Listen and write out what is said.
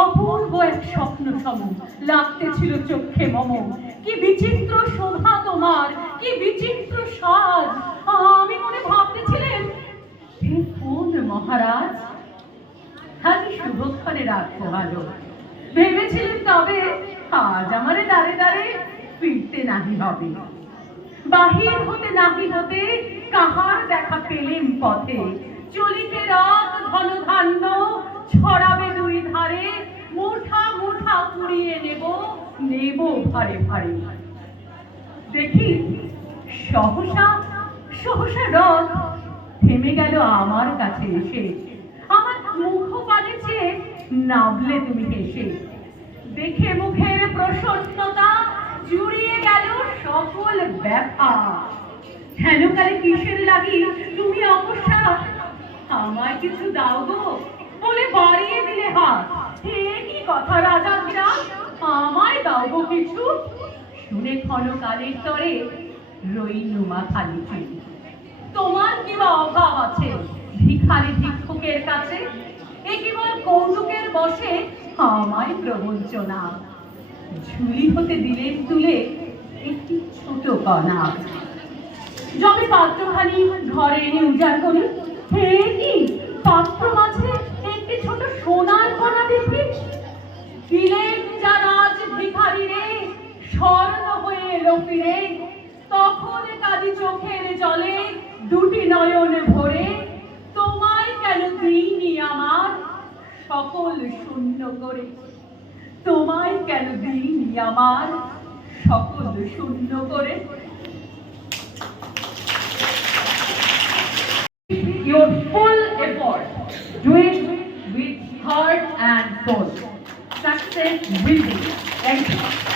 অপূর্ব এক স্বপ্ন সম লাগতেছিল চোখে মম। কি বিচিত্র শোভা তোমার, কি বিচিত্র সাজ। আমি মনে ভাবতেছিলেন কোন মহারাজ। খালি শুভক্ষণে রাখতে ভালো ভেবেছিলেন, তবে আজ আমারে দাঁড়ে দাঁড়ে ফিরতে নাহি হবে। বাহির হতে নাহি হতে কাহার দেখা পেলেন পথে। চলিতে রাত ঘন ধান্য ছড়াবে দুই ধারে। মুঠা মুঠা কুড়িয়ে নেব নেব ভারে ভারে। দেখি সহসা সহসা রথ থেমে গেল আমার কাছে এসে। আমার মুখ পানে চেয়ে নাবলে তুমি হেসে। দেখে মুখের প্রসন্নতা জুড়িয়ে গেল সকল ব্যথা। হেন কালে কিসের লাগি তুমি অবসা, আমায় কিছু দাও গো বলে বাড়িয়ে দিলে হাত। হে কি কথা রাজাধিরাজ, আমায় দাও গো কিছু। শুনে ক্ষণকালের তরে রইনুমা খালি চুপ। তোমার কি বা অভাব আছে ভিখারি ভিক্ষুকের কাছে? এ কেবল কৌতুকের বসে আমায় প্রবঞ্চনা। ঝুলি হতে দিলেন তুলে একটি ছোট কণা। যবে পাত্রখানি ঘরে এনে উজাড় করি, হে কি পাত্র মাঝে একটি ছোট সোনার কণা দেখি। দিলেন যা রাজ ভিখারি রে স্বর্ণ হয়ে এলো ফিরে। তখন কাঁদি চোখের জলে দুটি নয়ন ভরে। তোমায় কেন দিইনি আমার সকল শূন্য করে, তোমায় কেন দিইনি আমার সকল শূন্য করে। Your full effort, do it with heart and soul. Success will be. Thank you.